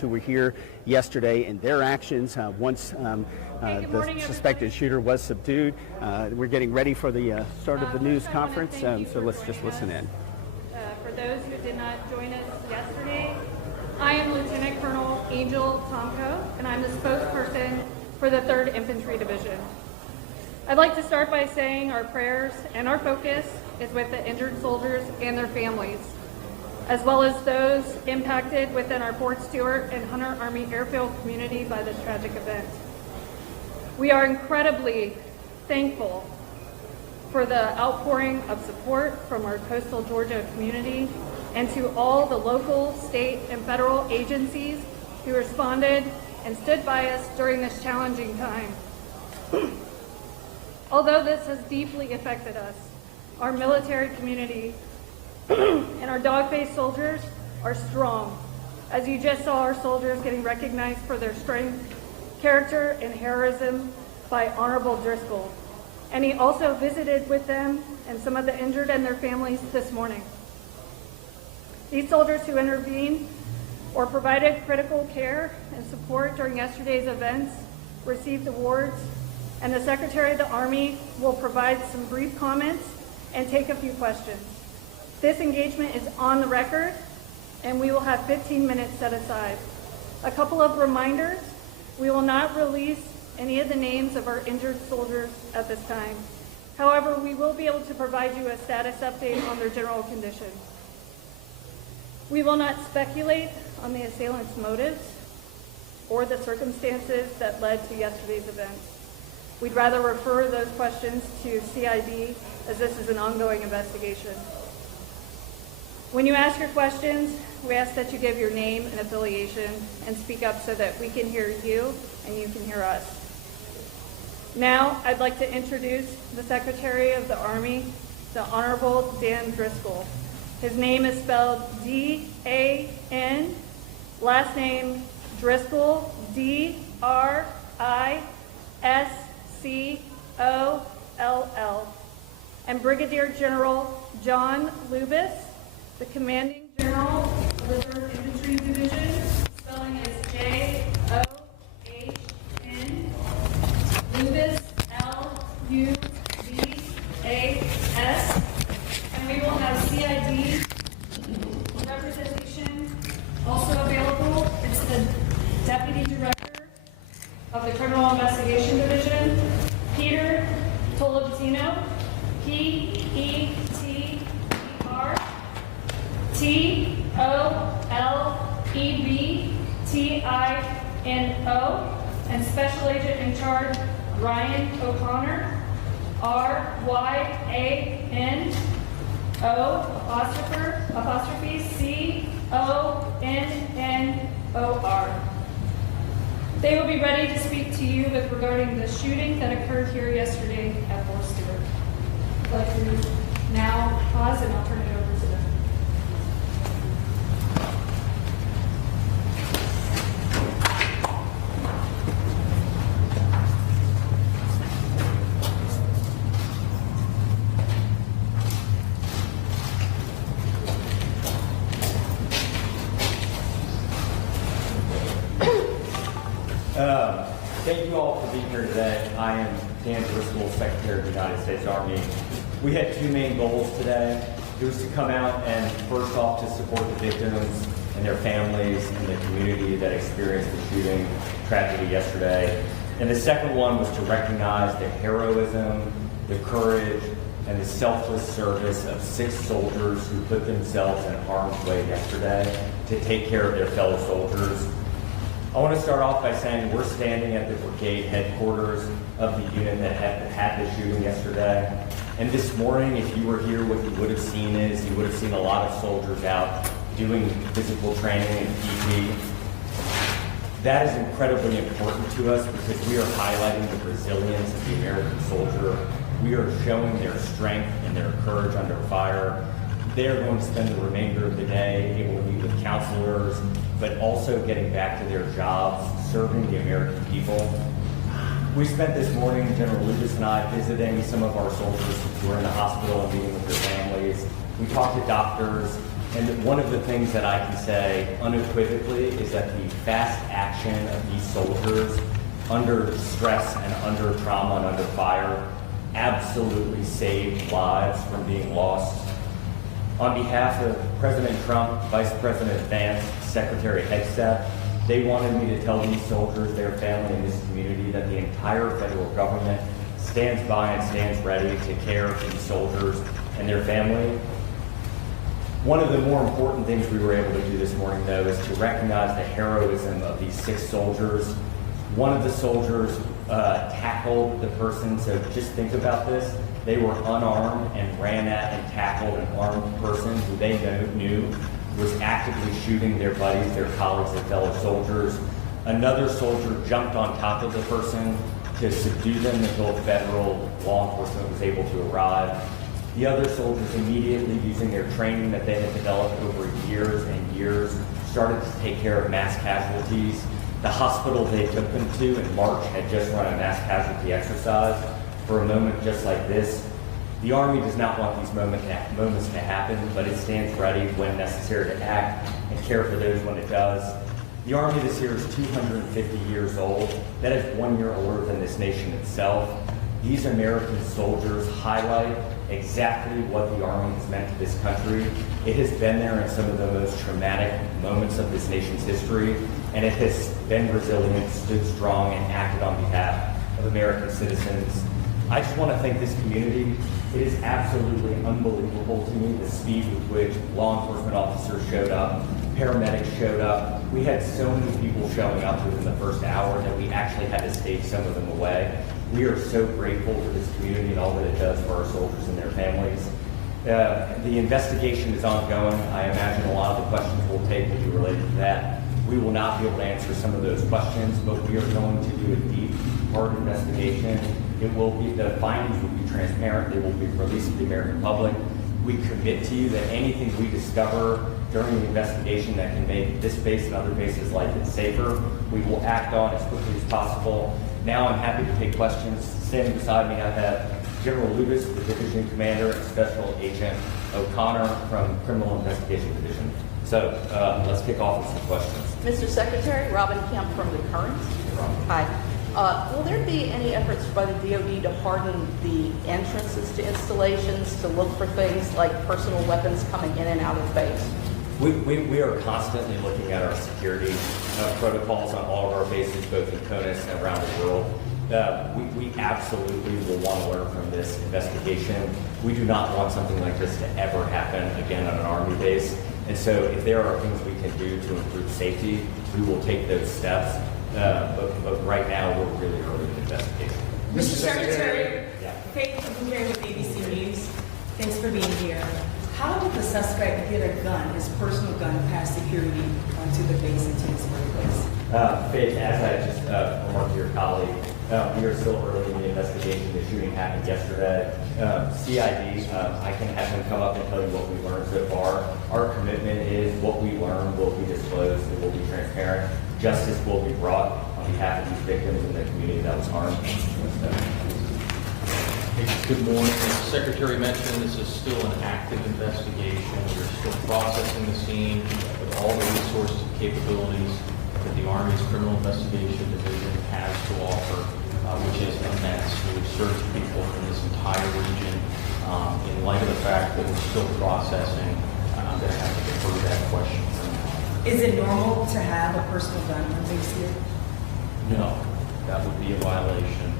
who were here yesterday and their actions once the suspected shooter was subdued. We're getting ready for the start of the news conference, so let's just listen in. For those who did not join us yesterday, I am Lieutenant Colonel Angel Tomko, and I'm the spokesperson for the 3rd Infantry Division. I'd like to start by saying our prayers and our focus is with the injured soldiers and their families, as well as those impacted within our Fort Stewart and Hunter Army Airfield community by this tragic event. We are incredibly thankful for the outpouring of support from our coastal Georgia community and to all the local, state, and federal agencies who responded and stood by us during this challenging time. Although this has deeply affected us, our military community and our dog-faced soldiers are strong. As you just saw, our soldiers getting recognized for their strength, character, and heroism by Honorable Driscoll. And he also visited with them and some of the injured and their families this morning. These soldiers who intervened or provided critical care and support during yesterday's events received awards, and the Secretary of the Army will provide some brief comments and take a few questions. This engagement is on the record, and we will have 15 minutes set aside. A couple of reminders: we will not release any of the names of our injured soldiers at this time. However, we will be able to provide you a status update on their general condition. We will not speculate on the assailant's motives or the circumstances that led to yesterday's event. We'd rather refer those questions to CID, as this is an ongoing investigation. When you ask your questions, we ask that you give your name and affiliation and speak up so that we can hear you and you can hear us. Now, I'd like to introduce the Secretary of the Army, the Honorable Dan Driscoll. His name is spelled D-A-N, last name Driscoll, D-R-I-S-C-O-L-L, and Brigadier General John Lubis, the Commanding General of the 3rd Infantry Division. Spelling is J-O-H-N, Lubis, L-U-B-A-S, and we will have CID representation also available. It's the Deputy Director of the Criminal Investigation Division, Peter Tolentino, P-E-T-E-R T-O-L-E-B-T-I-N-O, and Special Agent in Charge Ryan O'Connor, R-Y-A-N-O''C-O-N-N-O-R. They will be ready to speak to you regarding the shooting that occurred here yesterday at Fort Stewart. I'd like to now pause and I'll turn it over to them. Thank you all for being here today. I am Dan Driscoll, Secretary of the United States Army. We had two main goals today. It was to come out and first off to support the victims and their families and the community that experienced the shooting tragedy yesterday. And the second one was to recognize the heroism, the courage, and the selfless service of 6 soldiers who put themselves in harm's way yesterday to take care of their fellow soldiers. I want to start off by saying we're standing at the brigade headquarters of the unit that had the shooting yesterday. And this morning, if you were here, what you would have seen is you would have seen a lot of soldiers out doing physical training and PT. That is incredibly important to us because we are highlighting the resilience of the American soldier. We are showing their strength and their courage under fire. They are going to spend the remainder of the day able to meet with counselors, but also getting back to their jobs, serving the American people. We spent this morning, General Lucas and I, visiting some of our soldiers who are in the hospital and meeting with their families. We talked to doctors, And one of the things that I can say unequivocally is that the fast action of these soldiers under stress and under trauma and under fire absolutely saved lives from being lost. On behalf of President Trump, Vice President Vance, Secretary Hegseth, they wanted me to tell these soldiers, their family, and this community that the entire federal government stands by and stands ready to care for these soldiers and their family. One of the more important things we were able to do this morning, though, is to recognize the heroism of these 6 soldiers. One of the soldiers tackled the person, so just think about this. They were unarmed and ran at and tackled an armed person who they knew was actively shooting their buddies, their colleagues, their fellow soldiers. Another soldier jumped on top of the person to subdue them until federal law enforcement was able to arrive. The other soldiers immediately, using their training that they had developed over years and years, started to take care of mass casualties. The hospital they took them to in March had just run a mass casualty exercise. For a moment just like this, the Army does not want these moments to happen, but it stands ready when necessary to act and care for those when it does. The Army this year is 250 years old. That is 1 year older than this nation itself. These American soldiers highlight exactly what the Army has meant to this country. It has been there in some of the most traumatic moments of this nation's history, and it has been resilient, stood strong, and acted on behalf of American citizens. I just want to thank this community. It is absolutely unbelievable to me the speed with which law enforcement officers showed up, paramedics showed up. We had so many people showing up within the first hour that we actually had to stage some of them away. We are so grateful for this community and all that it does for our soldiers and their families. The investigation is ongoing. I imagine a lot of the questions we'll take will be related to that. We will not be able to answer some of those questions, but we are going to do a deep, hard investigation. It will be, the findings will be transparent. They will be released to the American public. We commit to you that anything we discover during the investigation that can make this base and other bases like it safer, we will act on as quickly as possible. Now I'm happy to take questions. Standing beside me, I have General Lucas, the Division Commander, and Special Agent O'Connor from Criminal Investigation Division. So let's kick off with some questions. Mr. Secretary, Robin Kemp from The Current. Hi. Will there be any efforts by the DoD to harden the entrances to installations to look for things like personal weapons coming in and out of base? We are constantly looking at our security protocols on all of our bases, both in CONUS and around the world. We absolutely will want to learn from this investigation. We do not want something like this to ever happen again on an Army base. And so if there are things we can do to improve safety, we will take those steps. But right now, we're really early in the investigation. Mr. Secretary, Yeah. Faith from here with ABC News. Thanks for being here. How did the suspect get a gun, his personal gun, past security onto the base into his workplace? Faith, as I just remarked to your colleague, we are still early in the investigation. The shooting happened yesterday. CID, I can have them come up and tell you what we learned so far. Our commitment is what we learn will be disclosed, it will be transparent. Justice will be brought on behalf of these victims and the community that was harmed. Good morning. As the Secretary mentioned, this is still an active investigation. We're still processing the scene with all the resources and capabilities that the Army's Criminal Investigation Division has to offer, which is immense. We've searched people from this entire region. In light of the fact that we're still processing, I'm going to have to defer that question for now. Is it normal to have a personal gun on base here? No, that would be a violation.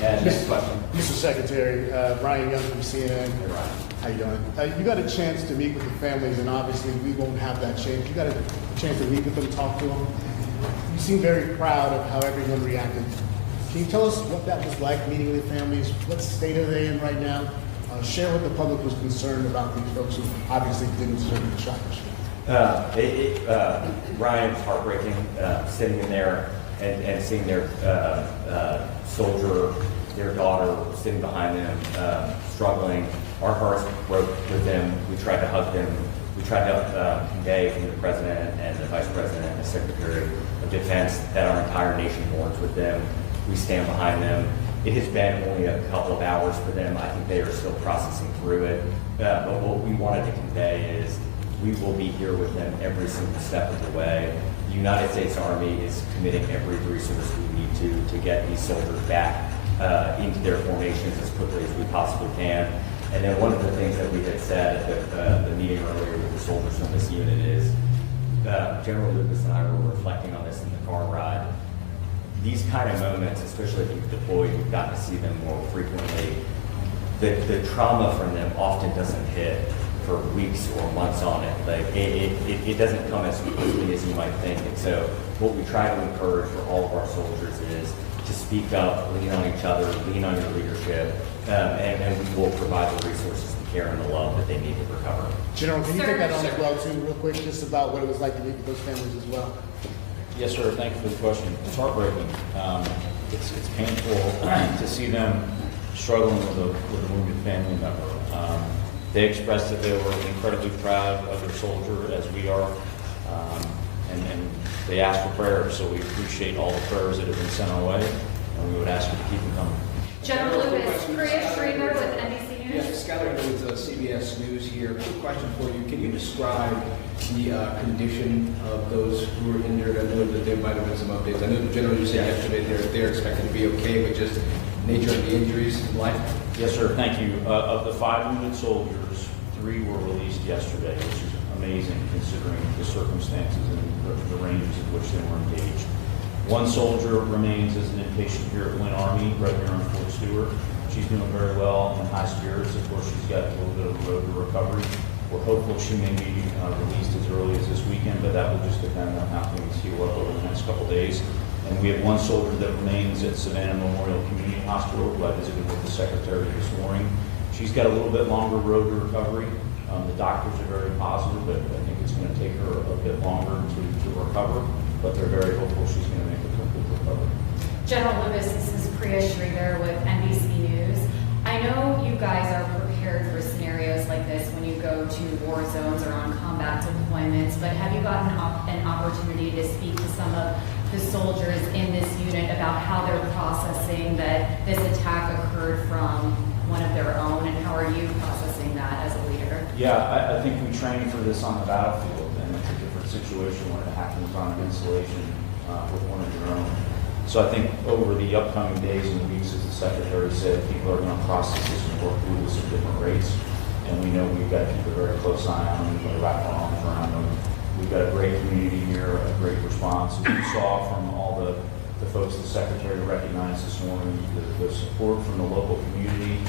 And next question. Mr. Secretary, Brian Young from CNN. Hey, Ryan. How you doing? You got a chance to meet with the families, and obviously we won't have that chance. You got a chance to meet with them, talk to them. You seem very proud of how everyone reacted. Can you tell us what that was like, meeting with the families? What state are they in right now? Share what the public was concerned about these folks who obviously didn't deserve the shot. Ryan, it's heartbreaking sitting in there and seeing their soldier, their daughter sitting behind them, struggling. Our hearts broke with them. We tried to hug them. We tried to convey from the President and the Vice President and the Secretary of Defense that our entire nation mourns with them. We stand behind them. It has been only a couple of hours for them. I think they are still processing through it. But what we wanted to convey is we will be here with them every single step of the way. The United States Army is committing every resource we need to get these soldiers back into their formations as quickly as we possibly can. And then one of the things that we had said at the meeting earlier with the soldiers from this unit is, General Lucas and I were reflecting on this in the car ride. These kind of moments, especially if you've deployed, you've gotten to see them more frequently. The trauma from them often doesn't hit for weeks or months on it. Like it doesn't come as quickly as you might think. And so what we try to encourage for all of our soldiers is to speak up, lean on each other, lean on your leadership, and we will provide the resources, the care, and the love that they need to recover. General, can you take that on as well too, real quick, just about what it was like to meet with those families as well? Yes, sir. Thank you for the question. It's heartbreaking. It's painful to see them struggling with a wounded family member. They expressed that they were incredibly proud of their soldier, as we are, and they asked for prayers. So we appreciate all the prayers that have been sent our way, and we would ask you to keep them coming. General Lewis, Priya Schreiner with NBC News. Yes, Skyler with CBS News here. Quick question for you. Can you describe the condition of those who were injured? I know that there might have been some updates. I know the general you said yesterday they're expected to be okay, but just nature of the injuries in life? Yes, sir. Thank you. Of the 5 wounded soldiers, 3 were released yesterday, which is amazing considering the circumstances and the ranges in which they were engaged. 1 soldier remains as an inpatient here at Wynn Army, right here on Fort Stewart. She's doing very well in high spirits. Of course, she's got a little bit of a road to recovery. We're hopeful she may be released as early as this weekend, but that will just depend on how things heal up over the next couple days. And we have 1 soldier that remains at Savannah Memorial Community Hospital, who I visited with the secretary this morning. She's got a little bit longer road to recovery. The doctors are very positive, but I think it's going to take her a bit longer to recover, but they're very hopeful she's going to make a complete recovery. General Lewis, this is Priya Schreiner with NBC News. I know you guys are prepared for scenarios like this when you go to war zones or on combat deployments, but have you gotten an opportunity to speak to some of the soldiers in this unit about how they're processing that this attack occurred from one of their own, and how are you processing that as a leader? Yeah, I think we train for this on the battlefield, and it's a different situation when it happens on an installation with one of your own. So I think over the upcoming days and weeks, as the secretary said, people are going to process this and work through this at different rates. And we know we've got to keep a very close eye on them. We've got to wrap our arms around them. We've got a great community here, a great response. As you saw from all the folks the secretary recognized this morning, the support from the local community,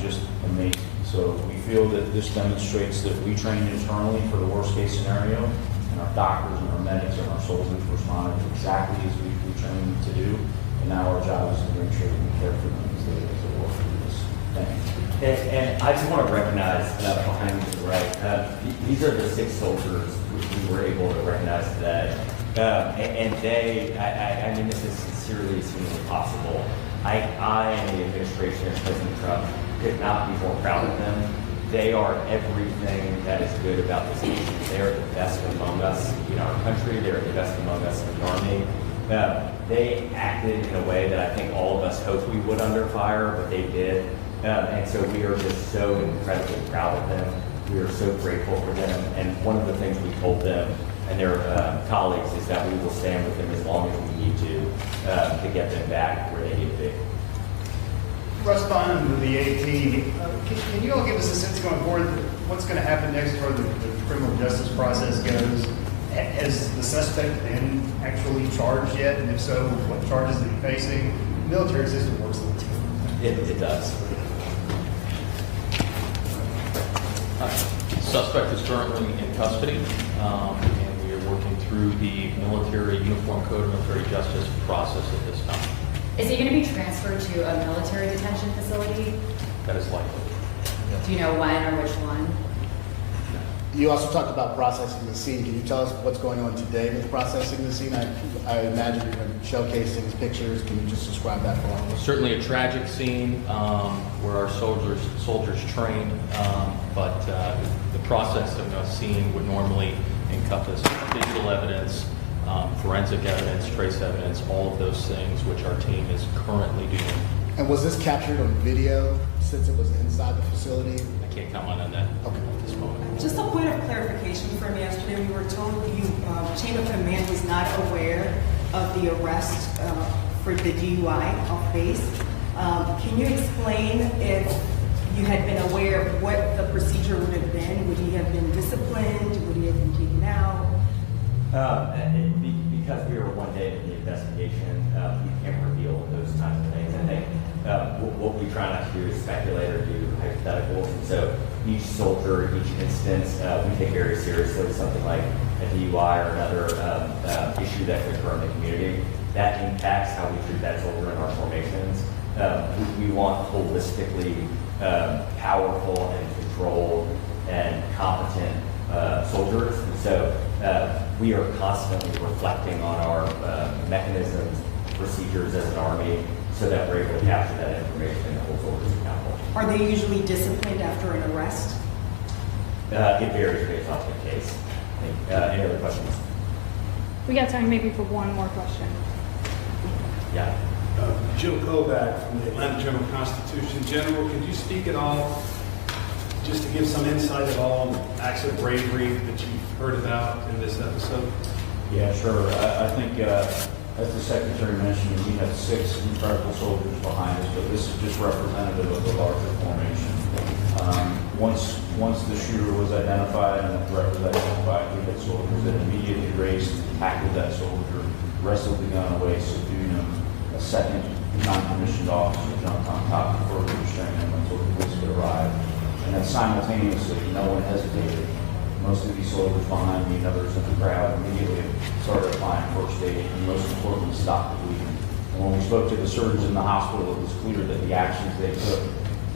just amazing. So we feel that this demonstrates that we train internally for the worst case scenario, and our doctors and our medics and our soldiers responded exactly as we train them to do. And now our job is to make sure that we care for them as they work through this. Thank you. And I just want to recognize behind me to the right, these are the 6 soldiers we were able to recognize today. And they, I mean, this is sincerely as humanly possible. I and the administration of President Trump could not be more proud of them. They are everything that is good about this nation. They are the best among us in our country. They are the best among us in the Army. They acted in a way that I think all of us hoped we would under fire, but they did. And so we are just so incredibly proud of them. We are so grateful for them. And one of the things we told them and their colleagues is that we will stand with them as long as we need to get them back where they need to be. Corresponding to the 18, can you all give us a sense going forward what's going to happen next as far as the criminal justice process goes? Has the suspect been actually charged yet? And if so, what charges is he facing? The military system works a little different. It does. Suspect is currently in custody, and we are working through the military uniform code of military justice process at this time. Is he going to be transferred to a military detention facility? That is likely. Do you know when or which one? You also talked about processing the scene. Can you tell us what's going on today with processing the scene? I imagine you're going to showcase these pictures. Can you just describe that for us? Certainly a tragic scene where our soldiers train, but the process of a scene would normally encompass digital evidence, forensic evidence, trace evidence, all of those things which our team is currently doing And was this captured on video since it was inside the facility? I can't comment on that at this moment. Just a point of clarification from yesterday, we were told you, chain of command was not aware of the arrest for the DUI off base. Can you explain if you had been aware of what the procedure would have been? Would he have been disciplined? Would he have been taken out? Because we were one day into the investigation, we can't reveal those types of things. I think what we try not to do is speculate or do hypotheticals. And so each soldier, each instance, we take very seriously. Something like a DUI or another issue that could occur in the community, that impacts how we treat that soldier in our formations. We want holistically powerful and controlled and competent soldiers. And so we are constantly reflecting on our mechanisms, procedures as an Army, so that we're able to capture that information and hold soldiers accountable. Are they usually disciplined after an arrest? It varies based off the case. Any other questions? We got time maybe for one more question. Yeah. Jim Kovac from the Atlanta Journal-Constitution. General, could you speak at all, just to give some insight at all on the acts of bravery that you've heard about in this episode? Yeah, sure. I think, as the Secretary mentioned, we have 6 incredible soldiers behind us, but this is just representative of the larger formation. Once the shooter was identified and the threat was identified, we had soldiers that immediately raced, tackled that soldier, wrestled the gun away, subdued him. A second non-commissioned officer jumped on top and further restrained him until the police could arrive. And then simultaneously, no one hesitated. Most of these soldiers behind me and others in the crowd immediately started applying first aid and most importantly stopped the bleeding. And when we spoke to the surgeons in the hospital, it was clear that the actions they took,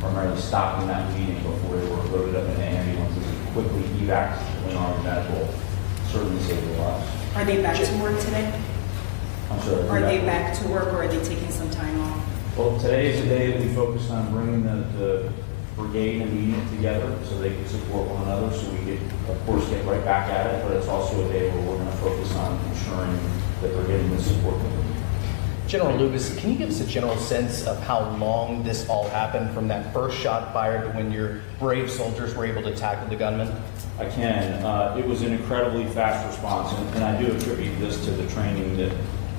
primarily stopping that bleeding before they were loaded up in ambulances and quickly evac to Army Medical, certainly saved their lives. Are they back to work today? I'm sorry. Are they back to work or are they taking some time off? Well, today is the day that we focused on bringing the brigade and the unit together so they could support one another, so we could, of course, get right back at it, but it's also a day where we're going to focus on ensuring that they're getting the support that they need. General Lubis, can you give us a general sense of how long this all happened from that first shot fired to when your brave soldiers were able to tackle the gunman? I can. It was an incredibly fast response, and I do attribute this to the training that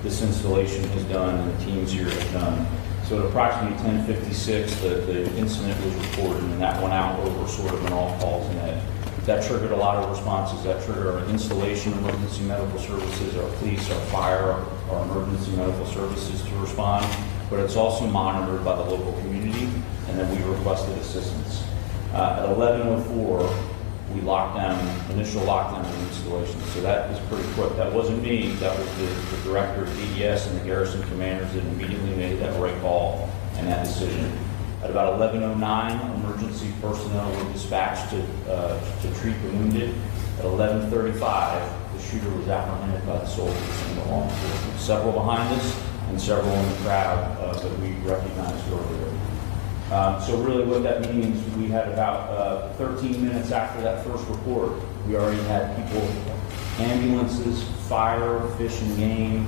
this installation has done and the teams here have done. So at approximately 10:56, the incident was reported, and that went out over sort of an all calls net. That triggered a lot of responses. That triggered our installation, emergency medical services, our police, our fire, our emergency medical services to respond. But it's also monitored by the local community, and then we requested assistance. At 11:04, we locked down, initial lockdown of the installation. So that was pretty quick. That wasn't me. That was the director of DES and the garrison commanders that immediately made that right call and that decision. At about 11:09, emergency personnel were dispatched to treat the wounded. At 11:35, the shooter was apprehended by the soldiers and the law enforcement. Several behind us and several in the crowd that we recognized earlier. So really what that means, we had about 13 minutes after that first report, we already had people, ambulances, fire, fish and game,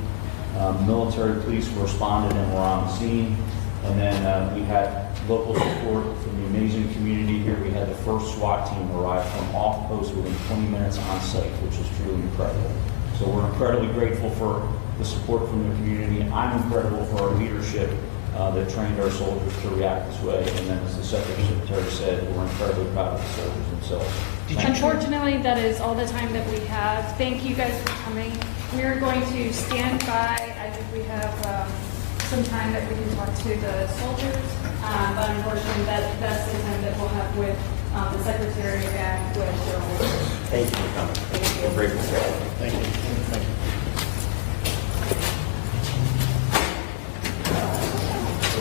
military police responded and were on the scene. And then we had local support from the amazing community here. We had the first SWAT team arrive from off post within 20 minutes on site, which is truly incredible. So we're incredibly grateful for the support from the community. I'm incredible for our leadership that trained our soldiers to react this way. And then as the Secretary said, we're incredibly proud of the soldiers themselves. Unfortunately, that is all the time that we have. Thank you guys for coming. We're going to stand by. I think we have some time that we can talk to the soldiers, but unfortunately that's the time that we'll have with the Secretary and with General. Thank you for coming. Thank you. We're grateful for it. Thank you. Thank you.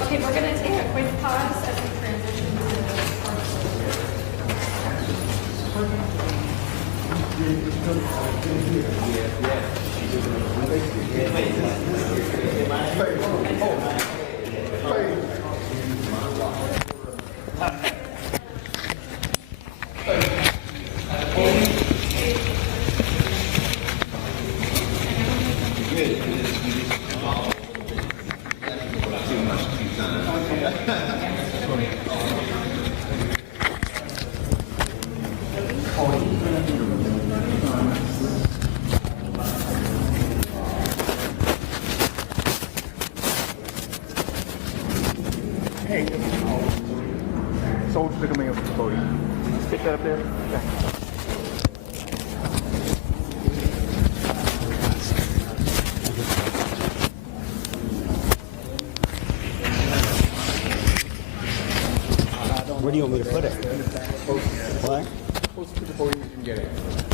Okay, we're going to take a quick pause as we transition to the armed soldiers. folks that are coming up to the podium. Let's get that up there. Okay. Where do you want me to put it? What? Close to the podium you can get it.